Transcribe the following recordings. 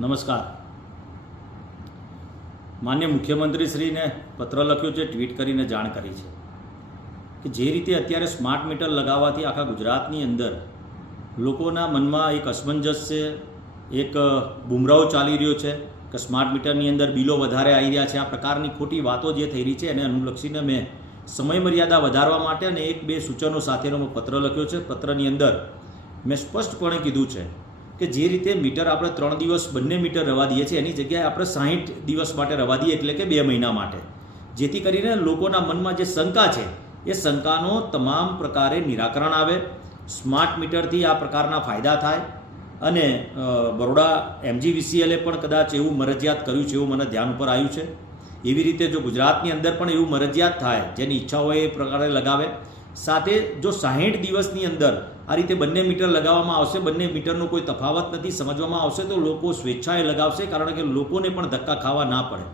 નમસ્કાર. માન્ય મુખ્યમંત્રીશ્રીને પત્ર લખ્યો છે, ટ્વીટ કરીને જાણ કરી છે કે જે રીતે અત્યારે સ્માર્ટ મીટર લગાવવાથી આખા ગુજરાતની અંદર લોકોના મનમાં એક અસમંજસ છે, એક બુમરાહો ચાલી રહ્યો છે કે સ્માર્ટ મીટરની અંદર બિલો વધારે આવી રહ્યા છે. આ પ્રકારની ખોટી વાતો જે થઈ રહી છે એને અનુલક્ષીને મેં સમય મર્યાદા વધારવા માટે અને એક બે સૂચનો સાથેનો મેં પત્ર લખ્યો છે. પત્રની અંદર મેં સ્પષ્ટપણે કીધું છે કે જે રીતે મીટર આપણે 3 દિવસ બંને મીટર રવા દઈએ છીએ એની જગ્યાએ આપણે 60 દિવસ માટે રવા દઈએ, એટલે કે 2 મહિના માટે, જેથી કરીને લોકોના મનમાં જે શંકા છે એ શંકાનો તમામ પ્રકારે નિરાકરણ આવે. સ્માર્ટ મીટરથી આ પ્રકારના ફાયદા થાય અને બરોડા MGVCL પણ કદાચ એવું મરજિયાત કર્યું છે એવું મને ધ્યાન ઉપર આવ્યું છે. એવી રીતે જો ગુજરાતની અંદર પણ એવું મરજિયાત થાય, જેની ઈચ્છા હોય એ પ્રકારે લગાવે. સાથે જો 60 દિવસની અંદર આ રીતે બંને મીટર લગાવવામાં આવશે, બંને મીટરનો કોઈ તફાવત નથી, સમજવામાં આવશે તો લોકો સ્વેચ્છાએ લગાવશે, કારણ કે લોકોને પણ ધક્કા ખાવા ના પડે.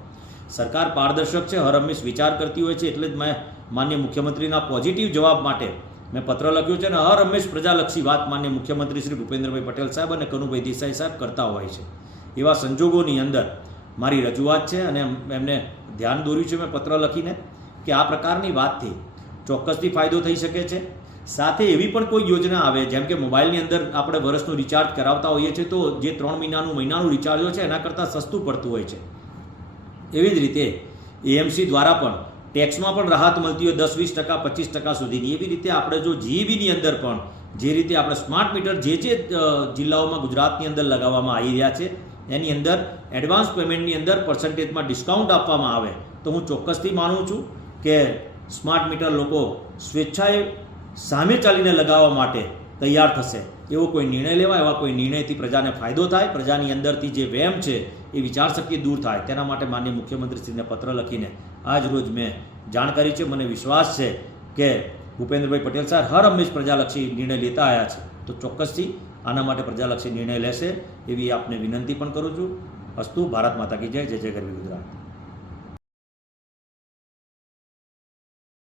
સરકાર પારદર્શક છે, હરહંમેશ વિચાર કરતી હોય છે, એટલે જ મેં માન્ય મુખ્યમંત્રીના પોઝિટિવ જવાબ માટે મેં પત્ર લખ્યો છે અને હરહંમેશ પ્રજાલક્ષી વાત માન્ય મુખ્યમંત્રી શ્રી ભૂપેન્દ્રભાઈ પટેલ સાહેબ અને કનુભાઈ દેસાઈ સાહેબ કરતા હોય છે. એવા સંજોગોની અંદર મારી રજૂઆત છે અને એમને ધ્યાન દોર્યું છે મેં પત્ર લખીને કે આ પ્રકારની વાતથી ચોક્કસથી ફાયદો થઈ શકે છે. સાથે એવી પણ કોઈ યોજના આવે, જેમ કે મોબાઈલની અંદર આપણે વર્ષનું રિચાર્જ કરાવતા હોઈએ છીએ તો જે 3 મહિનાનું રિચાર્જ હોય છે એના કરતાં સસ્તું પડતું હોય છે. એવી જ રીતે AMC દ્વારા પણ ટેક્સમાં પણ રાહત મળતી હોય 10-20%, 25% સુધીની. એવી રીતે આપણે જો GEBની અંદર પણ જે રીતે આપણે સ્માર્ટ મીટર જે જિલ્લાઓમાં ગુજરાતની અંદર લગાવવામાં આવી રહ્યા છે એની અંદર એડવાન્સ પેમેન્ટની અંદર પર્સન્ટેજમાં ડિસ્કાઉન્ટ આપવામાં આવે તો હું ચોક્કસથી માનું છું કે સ્માર્ટ મીટર લોકો સ્વેચ્છાએ સામે ચાલીને લગાવવા માટે તૈયાર થશે. એવો કોઈ નિર્ણય લેવાય, એવા કોઈ નિર્ણયથી પ્રજાને ફાયદો થાય, પ્રજાની અંદરથી જે વહેમ છે એ વિચારશક્તિ દૂર થાય, તેના માટે માન્ય મુખ્યમંત્રીશ્રીને પત્ર લખીને આજ રોજ મેં જાણ કરી છે. મને વિશ્વાસ છે કે ભૂપેન્દ્રભાઈ પટેલ સાહેબ હરહંમેશ પ્રજાલક્ષી નિર્ણય લેતા આવ્યા છે, તો ચોક્કસથી આના માટે પ્રજાલક્ષી નિર્ણય લેશે એવી આપને વિનંતી પણ કરું છું. અસ્તુ. ભારત માતા કી જય. જય જય ગરવી ગુજરાત.